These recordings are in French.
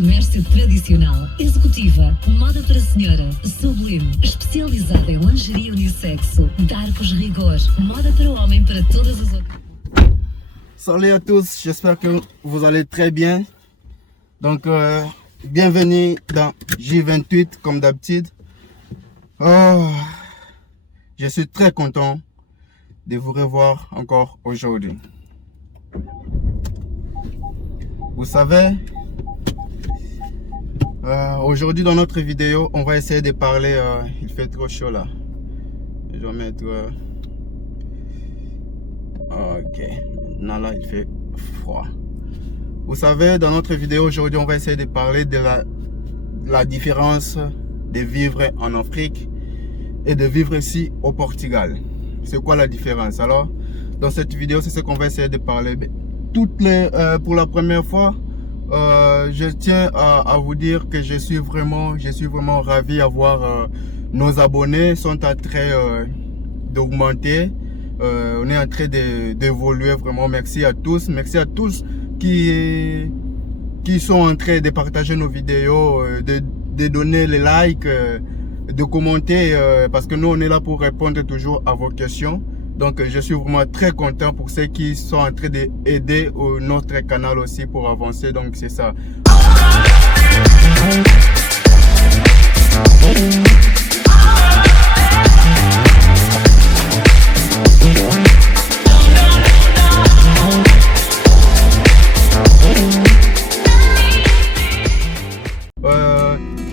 comércio tradicional, executiva, moda para senhora, sublime, especializada em lingerie unissexo, Darcos Rigor, moda para homem para todas as ocasiões. Salut à tous, j'espère que vous allez très bien. Donc, bienvenue dans J28 comme d'habitude. Je suis très content de vous revoir encore aujourd'hui. Vous savez, aujourd'hui dans notre vidéo, on va essayer de parler, il fait trop chaud là. Je dois mettre... ok, maintenant là il fait froid. Vous savez, dans notre vidéo aujourd'hui, on va essayer de parler de la différence de vivre en Afrique et de vivre ici au Portugal. C'est quoi la différence? Alors, dans cette vidéo, c'est ce qu'on va essayer de parler. Pour la première fois, je tiens à vous dire que je suis vraiment ravi à voir nos abonnés sont en train d'augmenter. On est en train d'évoluer vraiment. Merci à tous qui sont en train de partager nos vidéos, de donner les likes, de commenter, parce que nous on est là pour répondre toujours à vos questions. Donc je suis vraiment très content pour ceux qui sont en train d'aider notre canal aussi pour avancer. Donc c'est ça.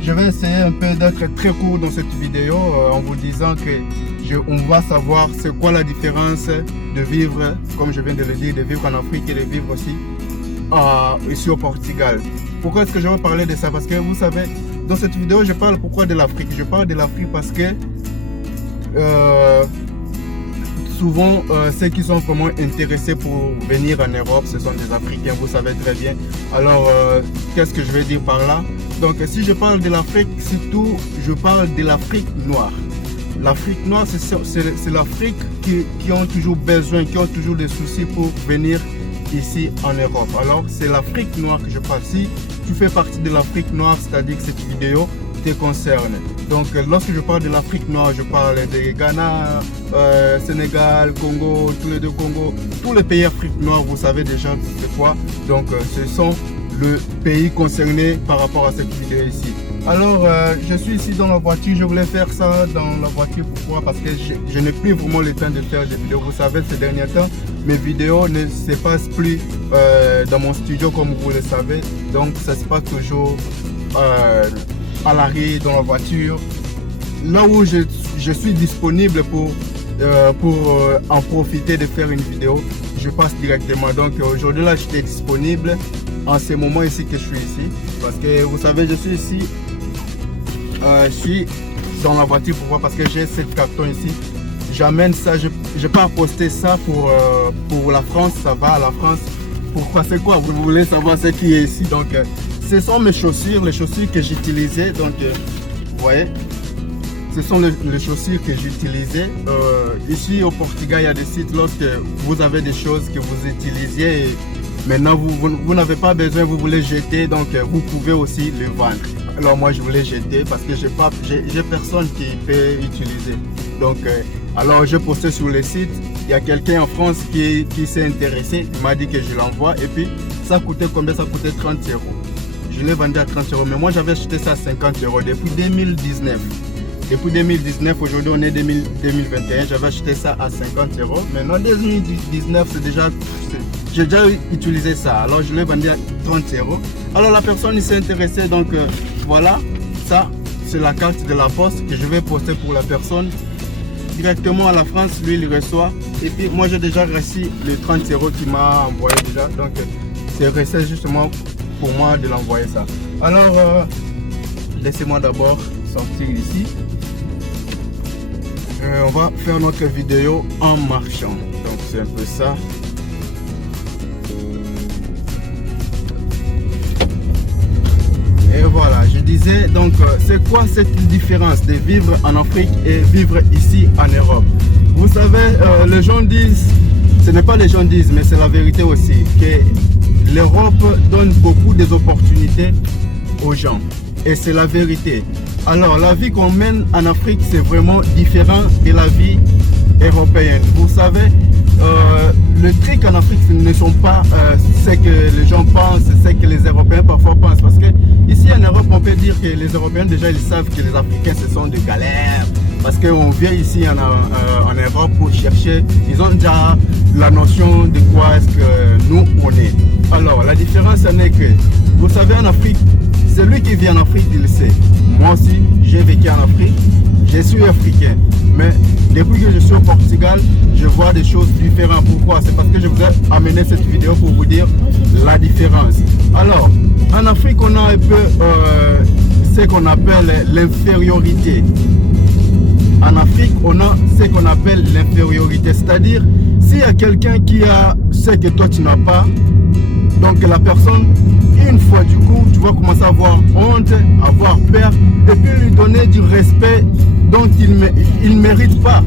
Je vais essayer un peu d'être très court dans cette vidéo en vous disant que on va savoir c'est quoi la différence de vivre, comme je viens de le dire, de vivre en Afrique et de vivre aussi ici au Portugal. Pourquoi est-ce que je vais parler de ça? Parce que vous savez, dans cette vidéo, je parle pourquoi de l'Afrique. Je parle de l'Afrique parce que souvent, ceux qui sont vraiment intéressés pour venir en Europe, ce sont des Africains, vous savez très bien. Alors, qu'est-ce que je vais dire par là? Donc, si je parle de l'Afrique, surtout, je parle de l'Afrique noire. L'Afrique noire, c'est l'Afrique qui ont toujours besoin, qui ont toujours des soucis pour venir ici en Europe. Alors, c'est l'Afrique noire que je parle. Si tu fais partie de l'Afrique noire, c'est-à-dire que cette vidéo te concerne. Donc, lorsque je parle de l'Afrique noire, je parle de Ghana, Sénégal, Congo, tous les deux Congo, tous les pays Afrique noire, vous savez déjà c'est quoi. Donc, ce sont les pays concernés par rapport à cette vidéo ici. Alors, je suis ici dans la voiture, je voulais faire ça dans la voiture. Pourquoi? Parce que je n'ai plus vraiment le temps de faire des vidéos. Vous savez, ces derniers temps, mes vidéos ne se passent plus dans mon studio comme vous le savez. Donc, ça se passe toujours à l'arrêt, dans la voiture. Là où je suis disponible pour en profiter de faire une vidéo, je passe directement. Donc, aujourd'hui, là, j'étais disponible en ce moment ici que je suis ici. Parce que, vous savez, je suis ici. Je suis dans la voiture. Pourquoi? Parce que j'ai ce carton ici. J'amène ça. Je n'ai pas posté ça pour la France. Ça va à la France. Pourquoi? C'est quoi? Vous voulez savoir ce qui est ici? Donc, ce sont mes chaussures, les chaussures que j'utilisais. Donc, vous voyez, ce sont les chaussures que j'utilisais. Ici au Portugal, il y a des sites lorsque vous avez des choses que vous utilisiez et maintenant vous n'avez pas besoin, vous voulez jeter, donc vous pouvez aussi les vendre. Alors moi je voulais jeter parce que j'ai personne qui peut utiliser. Donc alors je postais sur le site, il y a quelqu'un en France qui s'est intéressé, il m'a dit que je l'envoie et puis ça coûtait combien? Ça coûtait 30 €. Je l'ai vendu à 30 €, mais moi j'avais acheté ça à 50 € depuis 2019. Depuis 2019, aujourd'hui on est 2021, j'avais acheté ça à 50 €. Maintenant 2019, j'ai déjà utilisé ça, alors je l'ai vendu à 30 €. Alors la personne s'est intéressée, donc voilà, ça c'est la carte de la poste que je vais poster pour la personne. Directement à la France, lui il reçoit. Et puis moi j'ai déjà reçu les 30 € qu'il m'a envoyé déjà, donc c'est resté justement pour moi de l'envoyer ça. Alors laissez-moi d'abord sortir ici. On va faire notre vidéo en marchant, donc c'est un peu ça. Et voilà, je disais donc c'est quoi cette différence de vivre en Afrique et vivre ici en Europe? Vous savez, les gens disent, ce n'est pas les gens disent, mais c'est la vérité aussi, que l'Europe donne beaucoup d'opportunités aux gens. Et c'est la vérité. Alors, la vie qu'on mène en Afrique, c'est vraiment différent de la vie européenne. Vous savez, le truc en Afrique, ce ne sont pas ce que les gens pensent, c'est ce que les Européens parfois pensent. Parce que ici en Europe, on peut dire que les Européens, déjà, ils savent que les Africains, ce sont des galères. Parce qu'on vient ici en Europe pour chercher, ils ont déjà la notion de quoi est-ce que nous, on est. Alors, la différence, ce n'est que, vous savez, en Afrique, celui qui vit en Afrique, il le sait. Moi aussi, j'ai vécu en Afrique, je suis africain. Mais depuis que je suis au Portugal, je vois des choses différentes. Pourquoi? C'est parce que je vous ai amené cette vidéo pour vous dire la différence. Alors, en Afrique, on a un peu ce qu'on appelle l'infériorité. En Afrique, on a ce qu'on appelle l'infériorité. C'est-à-dire, s'il y a quelqu'un qui a ce que toi tu n'as pas, donc la personne, une fois du coup, tu vas commencer à avoir honte, avoir peur, et puis lui donner du respect dont il ne mérite pas.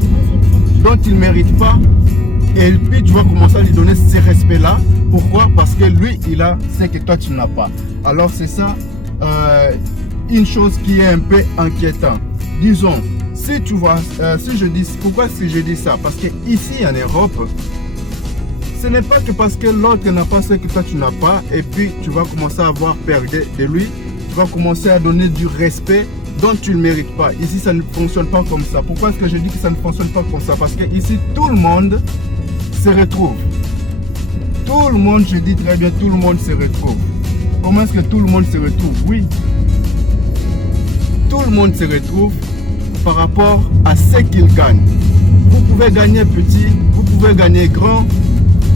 Et puis tu vas commencer à lui donner ce respect-là. Pourquoi? Parce que lui, il a ce que toi tu n'as pas. Alors c'est ça, une chose qui est un peu inquiétant. Disons, si tu vois, pourquoi si je dis ça? Parce que ici en Europe, ce n'est pas que parce que l'autre n'a pas ce que toi tu n'as pas, et puis tu vas commencer à avoir peur de lui, tu vas commencer à donner du respect dont tu ne mérites pas. Ici, ça ne fonctionne pas comme ça. Pourquoi est-ce que je dis que ça ne fonctionne pas comme ça? Parce que ici, tout le monde se retrouve. Tout le monde, je dis très bien, tout le monde se retrouve. Comment est-ce que tout le monde se retrouve? Oui. Tout le monde se retrouve par rapport à ce qu'il gagne. Vous pouvez gagner petit, vous pouvez gagner grand,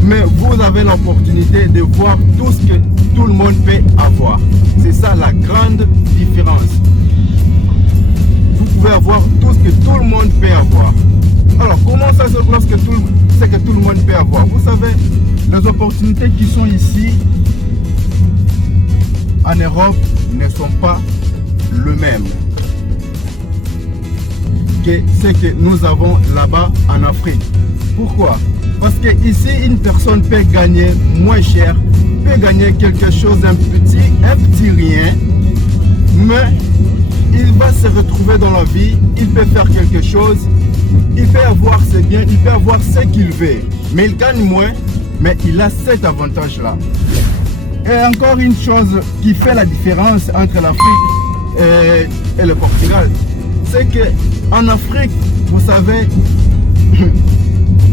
mais vous avez l'opportunité de voir tout ce que tout le monde peut avoir. C'est ça la grande différence. Vous pouvez avoir tout ce que tout le monde peut avoir. Alors, comment ça se passe que c'est que tout le monde peut avoir? Vous savez, les opportunités qui sont ici en Europe ne sont pas le même que ce que nous avons là-bas en Afrique. Pourquoi? Parce que ici, une personne peut gagner moins cher, peut gagner quelque chose, un petit rien, mais il va se retrouver dans la vie, il peut faire quelque chose, il peut avoir ses biens, il peut avoir ce qu'il veut, mais il gagne moins, mais il a cet avantage-là. Et encore une chose qui fait la différence entre l'Afrique et le Portugal, c'est qu'en Afrique, vous savez,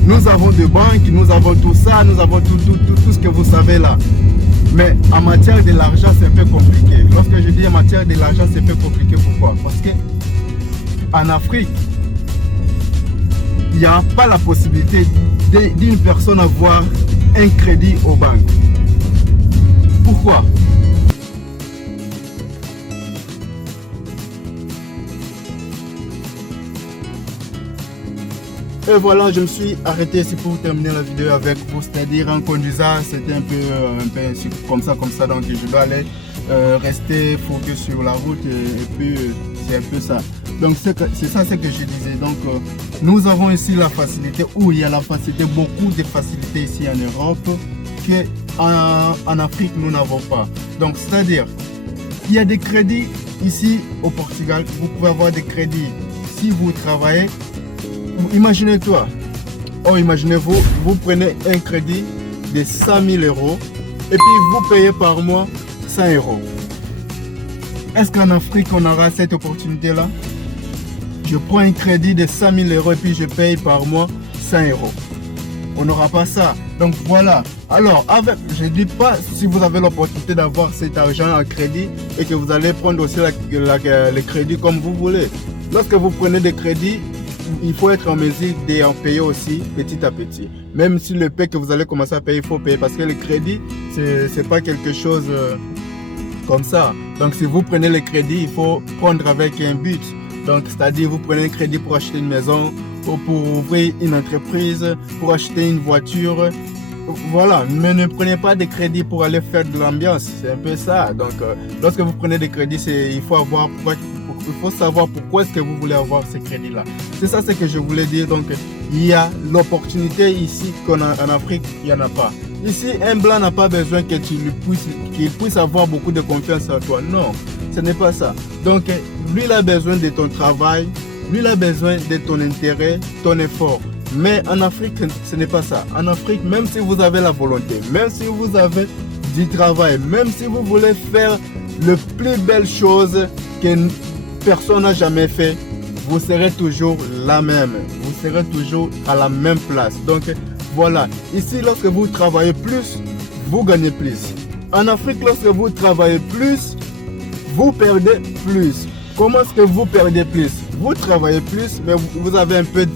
nous avons des banques, nous avons tout ça, nous avons tout ce que vous savez là. Mais en matière de l'argent, c'est un peu compliqué. Lorsque je dis en matière de l'argent, c'est un peu compliqué. Pourquoi? Parce que en Afrique, il n'y a pas la possibilité d'une personne avoir un crédit aux banques. Pourquoi? Et voilà, je me suis arrêté ici pour terminer la vidéo avec vous, c'est-à-dire en conduisant, c'était un peu comme ça, donc je dois aller rester focus sur la route et puis c'est un peu ça. Donc c'est ça ce que je disais. Donc nous avons ici la facilité, où il y a la facilité, beaucoup de facilités ici en Europe que en Afrique nous n'avons pas. Donc c'est-à-dire, il y a des crédits ici au Portugal, vous pouvez avoir des crédits si vous travaillez. Imaginez-toi, imaginez-vous, vous prenez un crédit de 100 000 € et puis vous payez par mois 100 €. Est-ce qu'en Afrique on aura cette opportunité-là? Je prends un crédit de 100 000 € et puis je paye par mois 100 €. On n'aura pas ça. Donc voilà. Alors, je ne dis pas si vous avez l'opportunité d'avoir cet argent en crédit et que vous allez prendre aussi le crédit comme vous voulez. Lorsque vous prenez des crédits, il faut être en mesure d'en payer aussi petit à petit. Même si le paie que vous allez commencer à payer, il faut payer parce que le crédit, c'est pas quelque chose comme ça. Donc si vous prenez le crédit, il faut prendre avec un but. Donc c'est-à-dire vous prenez un crédit pour acheter une maison, ou pour ouvrir une entreprise, pour acheter une voiture. Voilà, mais ne prenez pas de crédit pour aller faire de l'ambiance. C'est un peu ça. Donc lorsque vous prenez des crédits, il faut savoir pourquoi est-ce que vous voulez avoir ces crédits-là. C'est ça ce que je voulais dire. Donc, il y a l'opportunité ici qu'en Afrique, il n'y en a pas. Ici, un blanc n'a pas besoin que qu'il puisse avoir beaucoup de confiance en toi. Non. Ce n'est pas ça. Donc, lui, il a besoin de ton travail, lui, il a besoin de ton intérêt, ton effort. Mais en Afrique, ce n'est pas ça. En Afrique, même si vous avez la volonté, même si vous avez du travail, même si vous voulez faire le plus belle chose que personne n'a jamais fait, vous serez toujours la même. Vous serez toujours à la même place. Donc, voilà. Ici, lorsque vous travaillez plus, vous gagnez plus. En Afrique, lorsque vous travaillez plus, vous perdez plus. Comment est-ce que vous perdez plus? Vous travaillez plus, mais vous avez un peu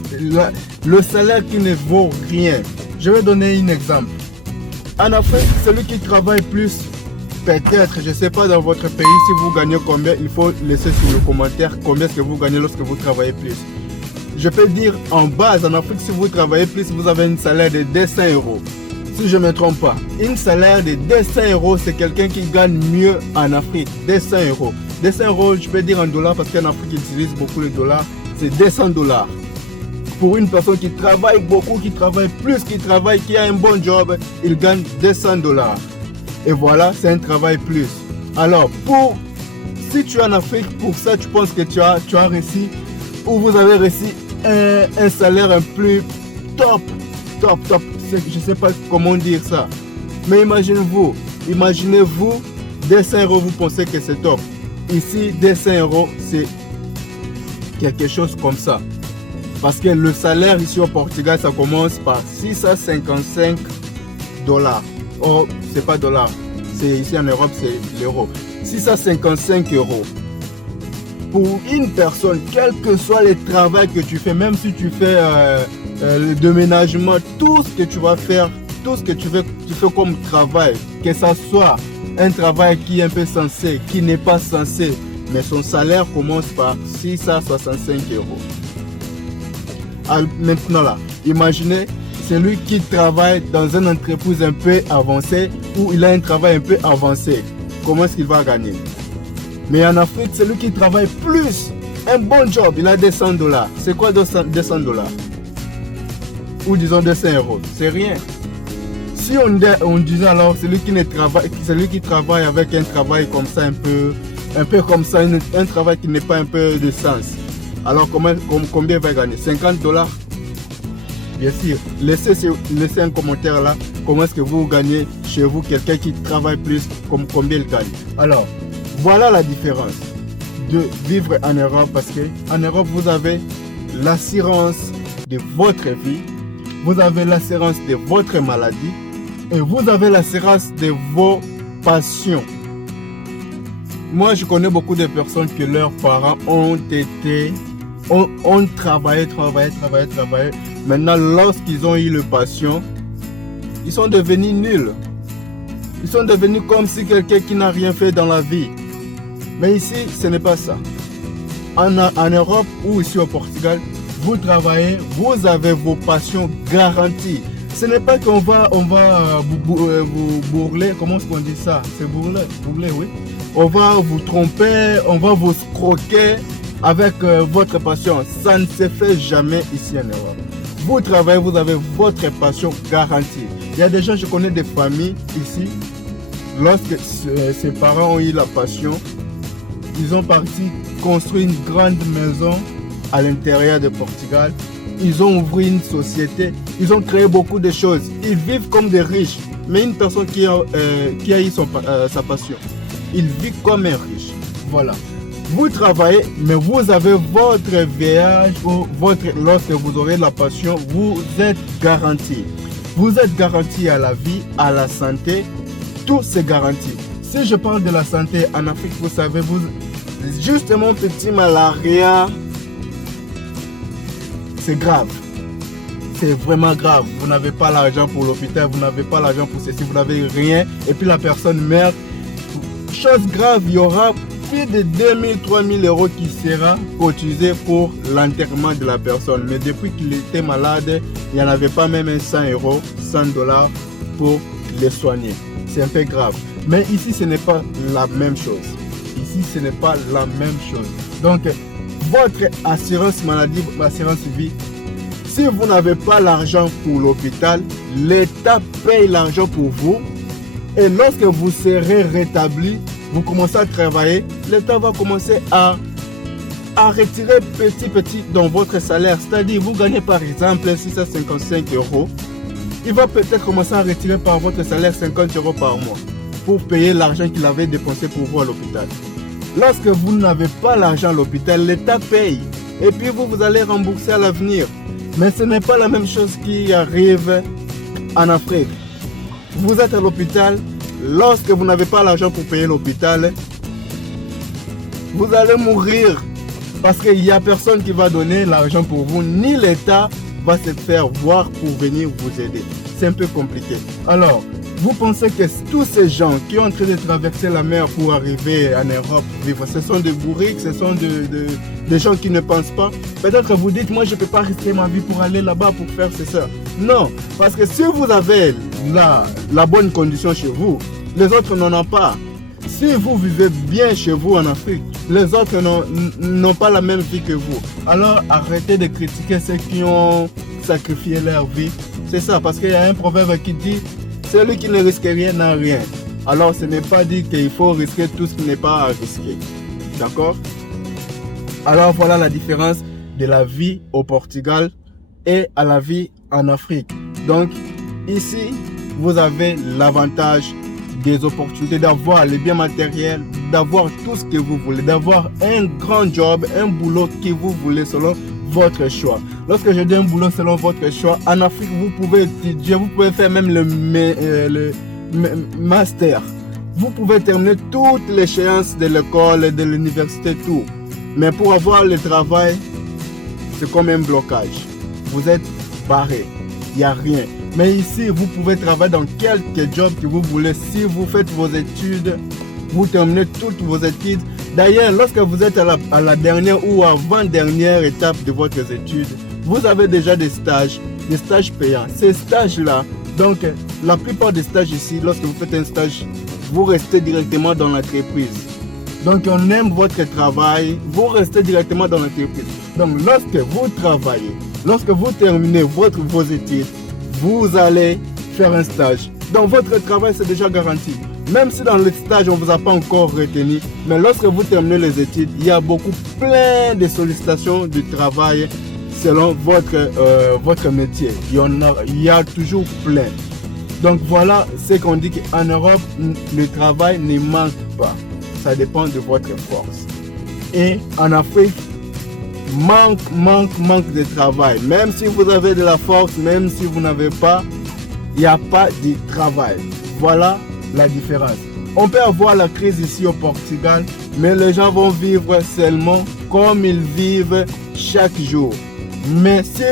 le salaire qui ne vaut rien. Je vais donner un exemple. En Afrique, celui qui travaille plus, peut-être, je ne sais pas dans votre pays, si vous gagnez combien, il faut laisser sur le commentaire combien est-ce que vous gagnez lorsque vous travaillez plus. Je peux dire en base, en Afrique, si vous travaillez plus, vous avez un salaire de 200 euros. Si je ne me trompe pas, un salaire de 200 euros, c'est quelqu'un qui gagne mieux en Afrique. 200 euros. 200 euros, je peux dire en dollars parce qu'en Afrique, ils utilisent beaucoup les dollars. C'est 200 dollars. Pour une personne qui travaille beaucoup, qui travaille plus, qui a un bon job, il gagne 200 dollars. Et voilà, c'est un travail plus. Alors, si tu es en Afrique, pour ça, tu penses que tu as réussi, ou vous avez réussi un salaire un plus top. Je ne sais pas comment dire ça. Mais imaginez-vous, 200 euros, vous pensez que c'est top. Ici, 200 euros, c'est quelque chose comme ça. Parce que le salaire ici au Portugal, ça commence par 655 dollars. Oh, c'est pas dollars. C'est ici en Europe, c'est l'euro. 655 euros. Pour une personne, quel que soit le travail que tu fais, même si tu fais le déménagement, tout ce que tu vas faire, tout ce que tu fais comme travail, que ça soit un travail qui est un peu censé, qui n'est pas censé, mais son salaire commence par 665 euros. Alors, maintenant là, imaginez celui qui travaille dans une entreprise un peu avancée ou il a un travail un peu avancé. Comment est-ce qu'il va gagner? Mais en Afrique, celui qui travaille plus, un bon job, il a 200 dollars. C'est quoi 200 dollars? Ou disons 200 euros. C'est rien. Si on disait alors celui qui travaille avec un travail comme ça, un peu comme ça, un travail qui n'est pas un peu de sens. Alors combien il va gagner? 50 dollars? Bien sûr. Laissez un commentaire là. Comment est-ce que vous gagnez chez vous quelqu'un qui travaille plus, combien il gagne? Alors, voilà la différence de vivre en Europe, parce qu'en Europe, vous avez l'assurance de votre vie, vous avez l'assurance de votre maladie et vous avez l'assurance de vos passions. Moi, je connais beaucoup de personnes que leurs parents ont travaillé. Maintenant, lorsqu'ils ont eu le passion, ils sont devenus nuls. Ils sont devenus comme si quelqu'un qui n'a rien fait dans la vie. Mais ici, ce n'est pas ça. En Europe ou ici au Portugal, vous travaillez, vous avez vos passions garanties. Ce n'est pas qu'on va vous bourler, comment est-ce qu'on dit ça? C'est bourler, oui. On va vous tromper, on va vous escroquer avec votre passion. Ça ne se fait jamais ici en Europe. Vous travaillez, vous avez votre passion garantie. Il y a des gens, je connais des familles ici, lorsque ses parents ont eu la passion, ils ont parti construire une grande maison à l'intérieur de Portugal. Ils ont ouvert une société, ils ont créé beaucoup de choses. Ils vivent comme des riches, mais une personne qui a eu sa passion, il vit comme un riche. Voilà. Vous travaillez, mais vous avez votre voyage ou lorsque vous aurez la passion, vous êtes garanti. Vous êtes garanti à la vie, à la santé, tout c'est garanti. Si je parle de la santé en Afrique, vous savez, justement petit malaria, c'est grave. C'est vraiment grave. Vous n'avez pas l'argent pour l'hôpital, vous n'avez pas l'argent pour ceci, vous n'avez rien. Et puis la personne meurt. Chose grave, il y aura plus de 2000, 3000 euros qui sera cotisé pour l'enterrement de la personne. Mais depuis qu'il était malade, il n'y en avait pas même 100 euros, 100 dollars pour les soigner. C'est un peu grave. Mais ici, ce n'est pas la même chose. Ici, ce n'est pas la même chose. Donc, votre assurance maladie, assurance vie, si vous n'avez pas l'argent pour l'hôpital, l'État paye l'argent pour vous. Et lorsque vous serez rétabli, vous commencez à travailler, l'État va commencer à retirer petit dans votre salaire. C'est-à-dire, vous gagnez par exemple 655 €. Il va peut-être commencer à retirer par votre salaire 50 € par mois pour payer l'argent qu'il avait dépensé pour vous à l'hôpital. Lorsque vous n'avez pas l'argent à l'hôpital, l'État paye. Et puis vous allez rembourser à l'avenir. Mais ce n'est pas la même chose qui arrive en Afrique. Vous êtes à l'hôpital, lorsque vous n'avez pas l'argent pour payer l'hôpital, vous allez mourir. Parce qu'il n'y a personne qui va donner l'argent pour vous, ni l'État va se faire voir pour venir vous aider. C'est un peu compliqué. Alors, vous pensez que tous ces gens qui sont en train de traverser la mer pour arriver en Europe vivre, ce sont des bourriques, ce sont des gens qui ne pensent pas. Peut-être que vous dites, moi je ne peux pas risquer ma vie pour aller là-bas pour faire ça. Non, parce que si vous avez la bonne condition chez vous, les autres n'en ont pas. Si vous vivez bien chez vous en Afrique, les autres n'ont pas la même vie que vous. Alors arrêtez de critiquer ceux qui ont sacrifié leur vie. C'est ça, parce qu'il y a un proverbe qui dit « Celui qui ne risque rien n'a rien ». Alors ce n'est pas dit qu'il faut risquer tout ce qui n'est pas à risquer. D'accord? Alors voilà la différence de la vie au Portugal et à la vie en Afrique. Donc ici, vous avez l'avantage des opportunités, d'avoir les biens matériels, d'avoir tout ce que vous voulez, d'avoir un grand job, un boulot que vous voulez selon votre choix. Lorsque je dis un boulot selon votre choix, en Afrique, vous pouvez étudier, vous pouvez faire même le master. Vous pouvez terminer toutes les échéances de l'école, de l'université, tout. Mais pour avoir le travail, c'est comme un blocage. Vous êtes barré, il n'y a rien. Mais ici, vous pouvez travailler dans quelques jobs que vous voulez. Si vous faites vos études, vous terminez toutes vos études. D'ailleurs, lorsque vous êtes à la dernière ou avant-dernière étape de votre étude, vous avez déjà des stages payants. Ces stages-là, donc la plupart des stages ici, lorsque vous faites un stage, vous restez directement dans l'entreprise. Donc on aime votre travail, vous restez directement dans l'entreprise. Donc lorsque vous travaillez, lorsque vous terminez vos études, vous allez faire un stage. Donc votre travail c'est déjà garanti. Même si dans le stage on ne vous a pas encore retenu, mais lorsque vous terminez les études, il y a plein de sollicitations du travail selon votre métier. Il y a toujours plein. Donc voilà ce qu'on dit qu'en Europe, le travail ne manque pas. Ça dépend de votre force. Et en Afrique, manque de travail. Même si vous avez de la force, même si vous n'avez pas, il n'y a pas de travail. Voilà la différence. On peut avoir la crise ici au Portugal, mais les gens vont vivre seulement comme ils vivent chaque jour. Mais si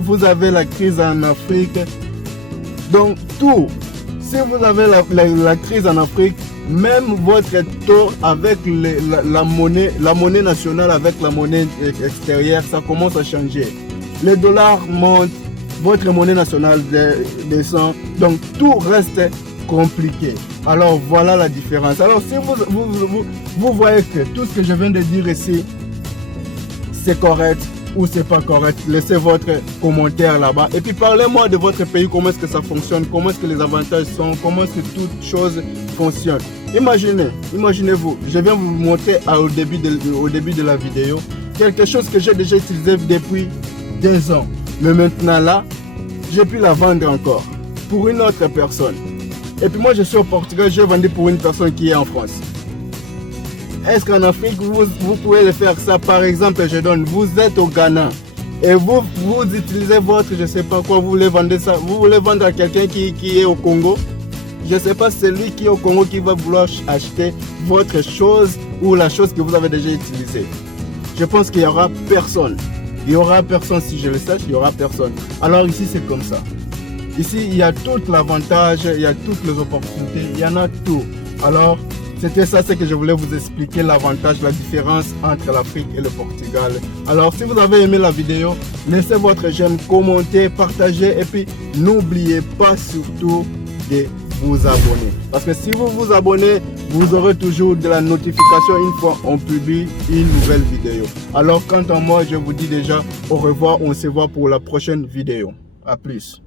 vous avez la crise en Afrique, donc tout, si vous avez la crise en Afrique, même votre taux avec la monnaie nationale avec la monnaie extérieure, ça commence à changer. Le dollar monte, votre monnaie nationale descend, donc tout reste compliqué. Alors voilà la différence. Alors si vous voyez que tout ce que je viens de dire ici, c'est correct ou c'est pas correct, laissez votre commentaire là-bas. Et puis parlez-moi de votre pays, comment est-ce que ça fonctionne, comment est-ce que les avantages sont, comment est-ce que toutes choses fonctionnent. Imaginez-vous, je viens vous montrer au début de la vidéo quelque chose que j'ai déjà utilisé depuis 2 ans. Mais maintenant là, j'ai pu la vendre encore pour une autre personne. Et puis moi je suis au Portugal, je vais vendre pour une personne qui est en France. Est-ce qu'en Afrique, vous pouvez le faire ça? Par exemple, vous êtes au Ghana et vous utilisez votre, je ne sais pas quoi, vous voulez vendre ça, vous voulez vendre à quelqu'un qui est au Congo. Je ne sais pas, c'est lui qui est au Congo qui va vouloir acheter votre chose ou la chose que vous avez déjà utilisée. Je pense qu'il n'y aura personne. Il n'y aura personne, si je le sache, il n'y aura personne. Alors ici, c'est comme ça. Ici, il y a tout l'avantage, il y a toutes les opportunités, il y en a tout. Alors, c'était ça, c'est que je voulais vous expliquer l'avantage, la différence entre l'Afrique et le Portugal. Alors, si vous avez aimé la vidéo, laissez votre j'aime, commentez, partagez et puis n'oubliez pas surtout de vous abonner. Parce que si vous vous abonnez, vous aurez toujours de la notification une fois on publie une nouvelle vidéo. Alors, quant à moi, je vous dis déjà au revoir, on se voit pour la prochaine vidéo. À plus.